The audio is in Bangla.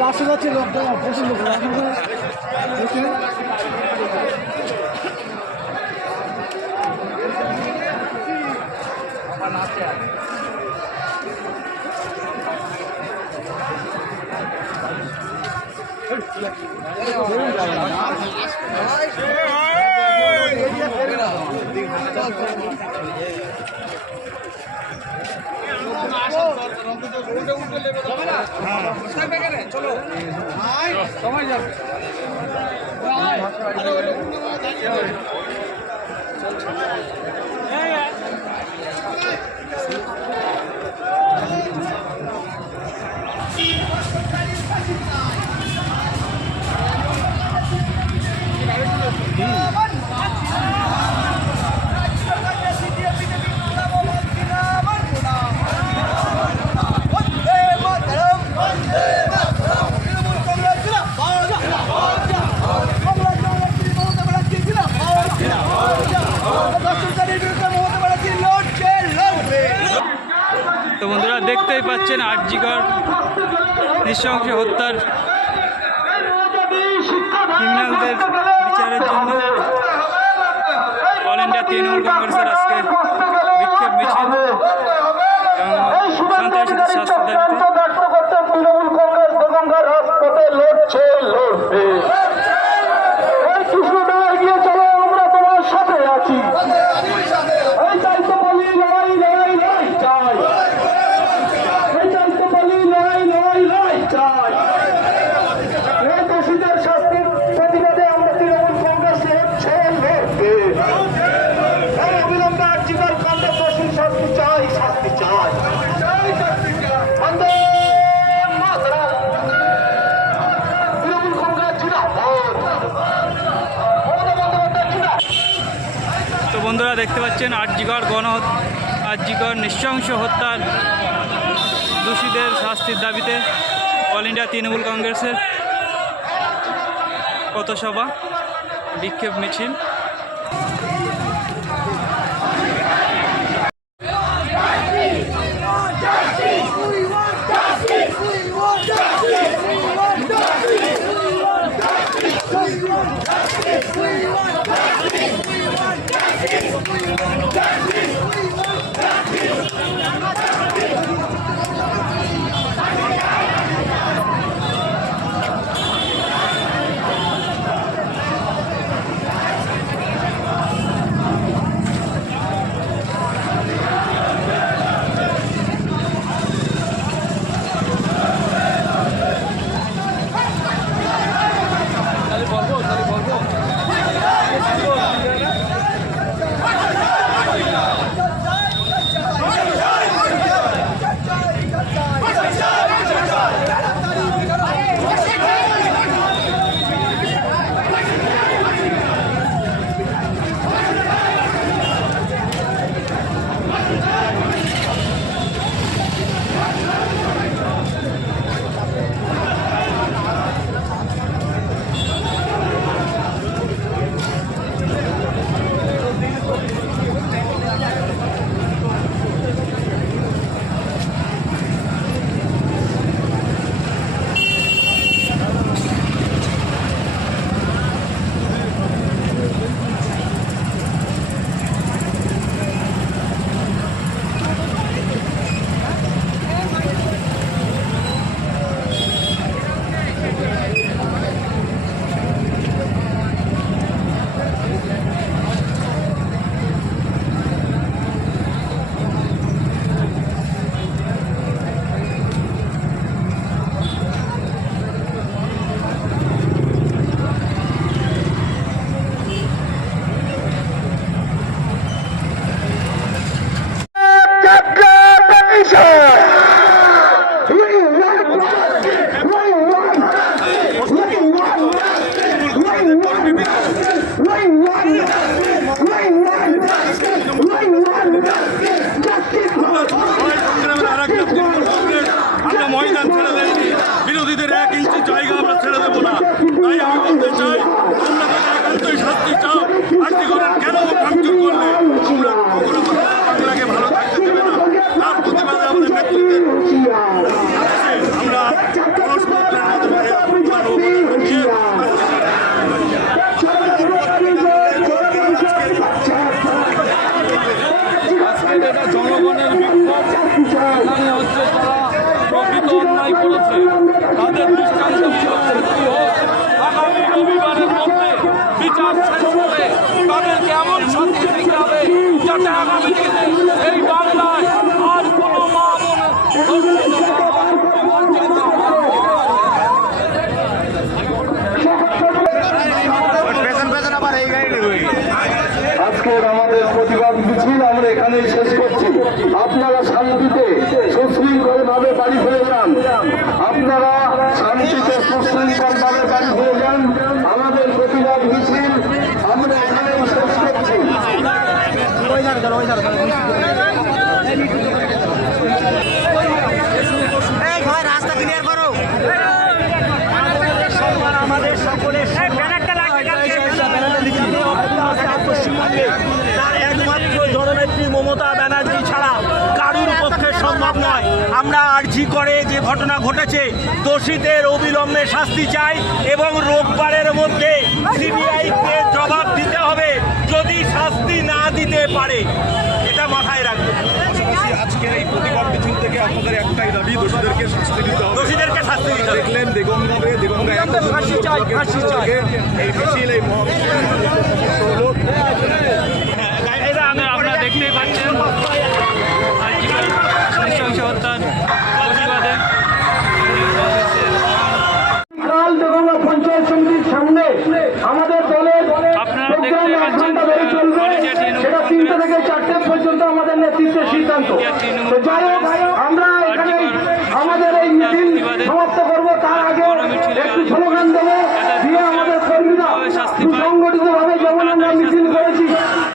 লাস্টে যাচ্ছে লোকটা পছন্দ করে চলো সময় যাবে তো বন্ধুরা দেখতেই পাচ্ছেন আরজিকর নৃশংস হত্যার ক্রিমিনালদের বিচারের জন্য অল ইন্ডিয়া তৃণমূল কংগ্রেসের আজকে বিক্ষোভ মিছিল এবং সন্ত্রাসীদের শাস্তি বন্ধুরা দেখতে পাচ্ছেন আরজিকর নৃশংস হত্যার দোষীদের শাস্তির দাবিতে অল ইন্ডিয়া তৃণমূল কংগ্রেসের পথসভা বিক্ষোভ মিছিল। আমরা ময়দান ছেড়ে দেয়নি, বিরোধীদের 1 ইঞ্চি জায়গা আমরা ছেড়ে দেবো না। তাই আমি বলতে চাই, তোমরা যদি একান্তই শাস্তি চাও, আজকে করেন কেন ভাঙচুর করলে তোমরা কখনো বাংলাকে ভালো থাকতে দেবে না। তার প্রতিবাদে আমাদের নেতৃত্বের আমরা গণসমর্থনের মাধ্যমে আপনার অবদান দিয়ে আজকে এটা জনগণের বিক্ষোভ। এখানে হচ্ছে তারা প্রকৃত অন্যায় করেছে, তাদের দৃষ্টান্তমূলক শাস্তি হোক। আগামী রবিবারের মধ্যে বিচার শেষ করে তাদেরকে এমন শাস্তি দিতে হবে যাতে আগামী দিনে এই বাংলায় আর কোনো মা বোন আজকের আমাদের প্রতিবাদ মিছিল আমরা এখানেই শেষ করছি। আপনারা শান্তিতে সুশৃঙ্খল ভাবে বাড়ি ফিরে যান। আপনারা শান্তিতে সুশৃঙ্খল ভাবে বাড়ি ফিরে যান। আমাদের প্রতিবাদ মিছিল আমরা এখানেই শেষ করছি। রাস্তা ক্লিয়ার করো। আমাদের সকলের পশ্চিমবঙ্গে তার একমাত্র জননেত্রী মমতা ব্যানার্জি ছাড়া কারুর পক্ষে সম্ভব নয়। আমরা আর্জি করে যে ঘটনা ঘটেছে, দোষীদের অবিলম্বে শাস্তি চাই এবং রোববারের মধ্যে সিবিআইকে জবাব দিতে হবে যদি শাস্তি না দিতে পারে। এটা মাথায় রাখবে। আজকের এই প্রতিবাদ মিছিল থেকে আপনাদের একটাই দাবি, দোষীদেরকে শাস্তি দিতে হবে। দোষীদেরকে শাস্তি দিতে হবে। দেখলেন দেগঙ্গা ফাঁসি চাই, এই মিছিল এই আপনারা দেখতেই পাচ্ছেন আজকের নৃশংস হত্যার প্রতিবাদে পঞ্চায়েত সমিতির সামনে আমাদের দলের আপনারা দেখতে পাচ্ছেন সেটা 3টে থেকে 4টে পর্যন্ত আমাদের নেতৃত্বের সিদ্ধান্ত। তো যাই হোক, আমরা এখানে আমাদের এই মিছিল সমাপ্ত করবো। তার আগে